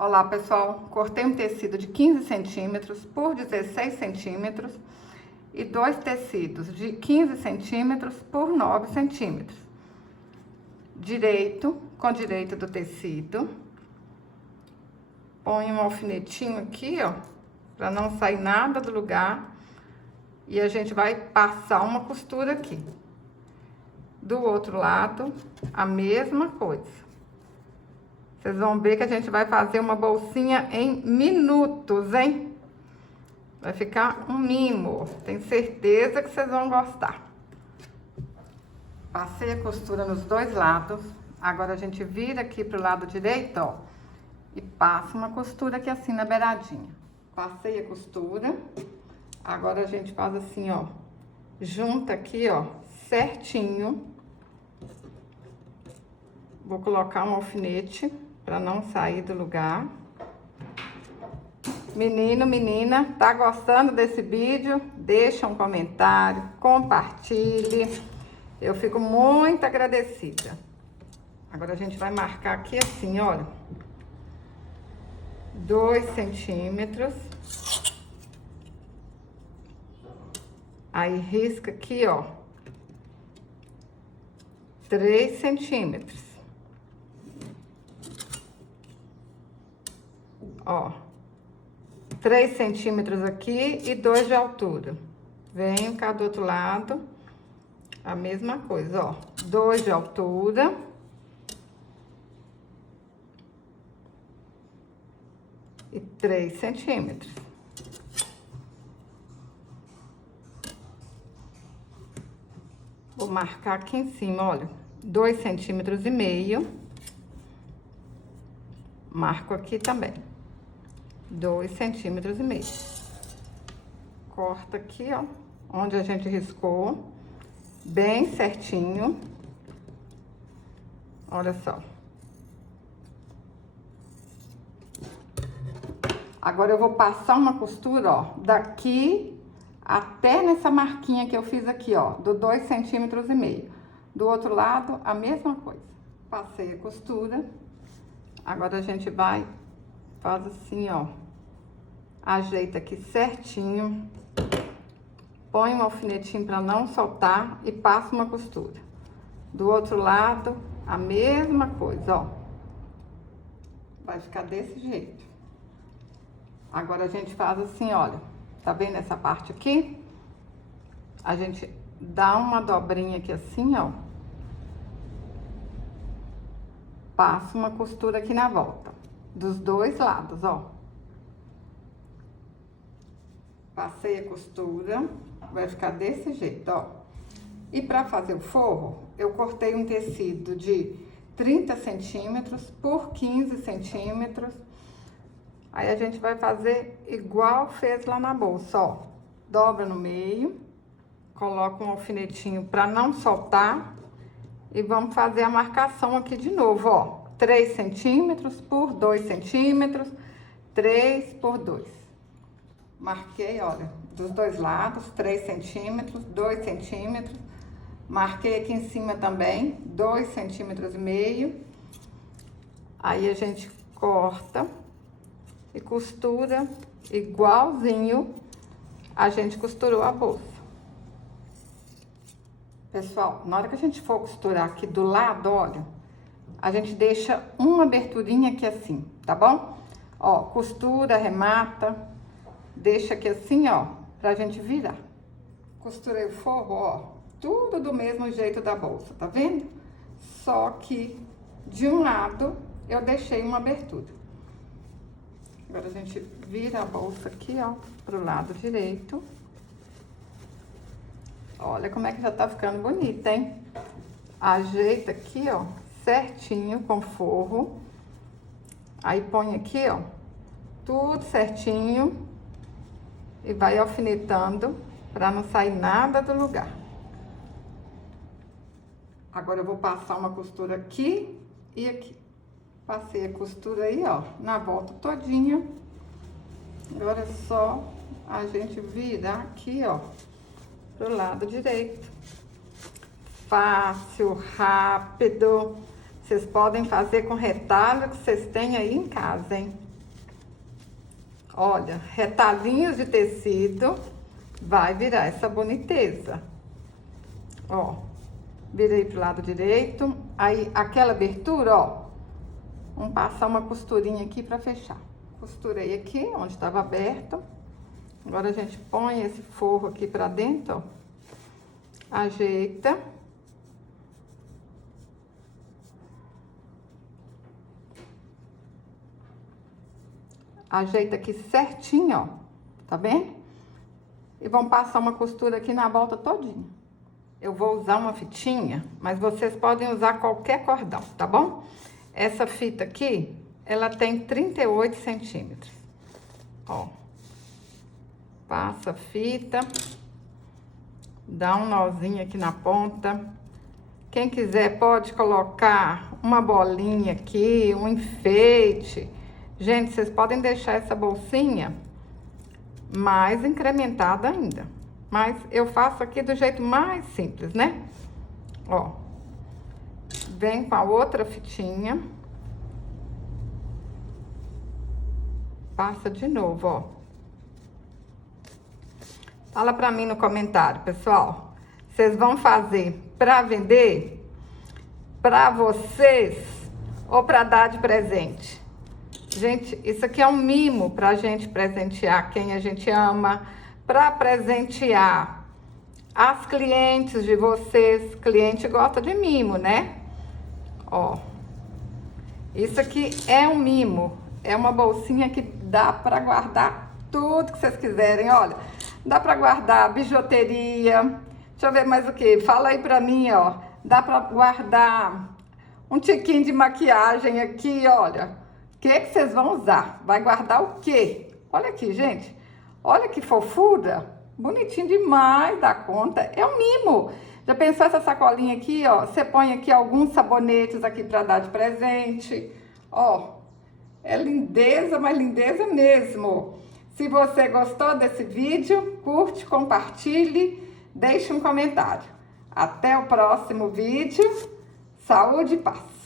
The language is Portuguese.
Olá, pessoal, cortei um tecido de 15 centímetros por 16 centímetros e dois tecidos de 15 centímetros por 9 centímetros. Direito com direito do tecido. Põe um alfinetinho aqui, ó, para não sair nada do lugar. E a gente vai passar uma costura aqui. Do outro lado, a mesma coisa. Vocês vão ver que a gente vai fazer uma bolsinha em minutos, hein? Vai ficar um mimo. Tenho certeza que vocês vão gostar. Passei a costura nos dois lados. Agora a gente vira aqui pro lado direito, ó. E passa uma costura aqui assim na beiradinha. Passei a costura. Agora a gente faz assim, ó. Junta aqui, ó, certinho. Vou colocar um alfinete para não sair do lugar. Menino, menina, tá gostando desse vídeo? Deixa um comentário, compartilhe. Eu fico muito agradecida. Agora a gente vai marcar aqui assim, olha. 2 centímetros. Aí risca aqui, ó. 3 centímetros. Ó, 3 centímetros aqui e 2 de altura. Venho cá do outro lado, a mesma coisa, ó. 2 de altura. E 3 centímetros. Vou marcar aqui em cima, olha, 2,5 centímetros. Marco aqui também. 2,5 centímetros. Corta aqui, ó, onde a gente riscou, bem certinho. Olha só. Agora eu vou passar uma costura, ó, daqui até nessa marquinha que eu fiz aqui, ó, do 2,5 centímetros. Do outro lado, a mesma coisa. Passei a costura. Agora a gente vai, faz assim, ó. Ajeita aqui certinho. Põe um alfinetinho para não soltar e passa uma costura. Do outro lado, a mesma coisa, ó. Vai ficar desse jeito. Agora a gente faz assim, olha. Tá vendo essa parte aqui? A gente dá uma dobrinha aqui assim, ó. Passa uma costura aqui na volta. Dos dois lados, ó. Passei a costura, vai ficar desse jeito, ó. E pra fazer o forro, eu cortei um tecido de 30 centímetros por 15 centímetros. Aí a gente vai fazer igual fez lá na bolsa, ó. Dobra no meio, coloca um alfinetinho pra não soltar. E vamos fazer a marcação aqui de novo, ó. 3 centímetros por 2 centímetros, 3 por 2. Marquei, olha, dos dois lados, 3 centímetros, 2 centímetros. Marquei aqui em cima também, 2,5 centímetros. Aí a gente corta e costura igualzinho a gente costurou a bolsa. Pessoal, na hora que a gente for costurar aqui do lado, olha, a gente deixa uma aberturinha aqui assim, tá bom? Ó, costura, remata, deixa aqui assim, ó, pra gente virar. Costurei o forro, ó, tudo do mesmo jeito da bolsa, tá vendo? Só que de um lado eu deixei uma abertura. Agora a gente vira a bolsa aqui, ó, pro lado direito. Olha como é que já tá ficando bonita, hein? Ajeita aqui, ó, certinho com forro. Aí põe aqui, ó, tudo certinho. E vai alfinetando pra não sair nada do lugar. Agora eu vou passar uma costura aqui e aqui. Passei a costura aí, ó, na volta todinha. Agora é só a gente virar aqui, ó, pro lado direito. Fácil, rápido. Vocês podem fazer com retalho que vocês têm aí em casa, hein? Olha, retalhinhos de tecido, vai virar essa boniteza. Ó, virei pro lado direito, aí aquela abertura, ó, vamos passar uma costurinha aqui pra fechar. Costurei aqui, onde estava aberto. Agora a gente põe esse forro aqui pra dentro, ó. Ajeita. Ajeita aqui certinho, ó, tá bem? E vamos passar uma costura aqui na volta todinha. Eu vou usar uma fitinha, mas vocês podem usar qualquer cordão, tá bom? Essa fita aqui, ela tem 38 centímetros. Ó. Passa a fita. Dá um nozinho aqui na ponta. Quem quiser pode colocar uma bolinha aqui, um enfeite. Gente, vocês podem deixar essa bolsinha mais incrementada ainda. Mas eu faço aqui do jeito mais simples, né? Ó. Vem com a outra fitinha. Passa de novo, ó. Fala pra mim no comentário, pessoal. Vocês vão fazer pra vender? Pra vocês? Ou pra dar de presente? Gente, isso aqui é um mimo pra gente presentear quem a gente ama, pra presentear as clientes de vocês. Cliente gosta de mimo, né? Ó, isso aqui é um mimo, é uma bolsinha que dá pra guardar tudo que vocês quiserem. Olha, dá pra guardar bijuteria, deixa eu ver mais o que, fala aí pra mim, ó. Dá pra guardar um tiquinho de maquiagem aqui, olha. O que vocês vão usar? Vai guardar o quê? Olha aqui, gente. Olha que fofura. Bonitinho demais da conta. É um mimo. Já pensou essa sacolinha aqui, ó? Você põe aqui alguns sabonetes aqui pra dar de presente. Ó, é lindeza, mas lindeza mesmo. Se você gostou desse vídeo, curte, compartilhe, deixe um comentário. Até o próximo vídeo. Saúde e paz.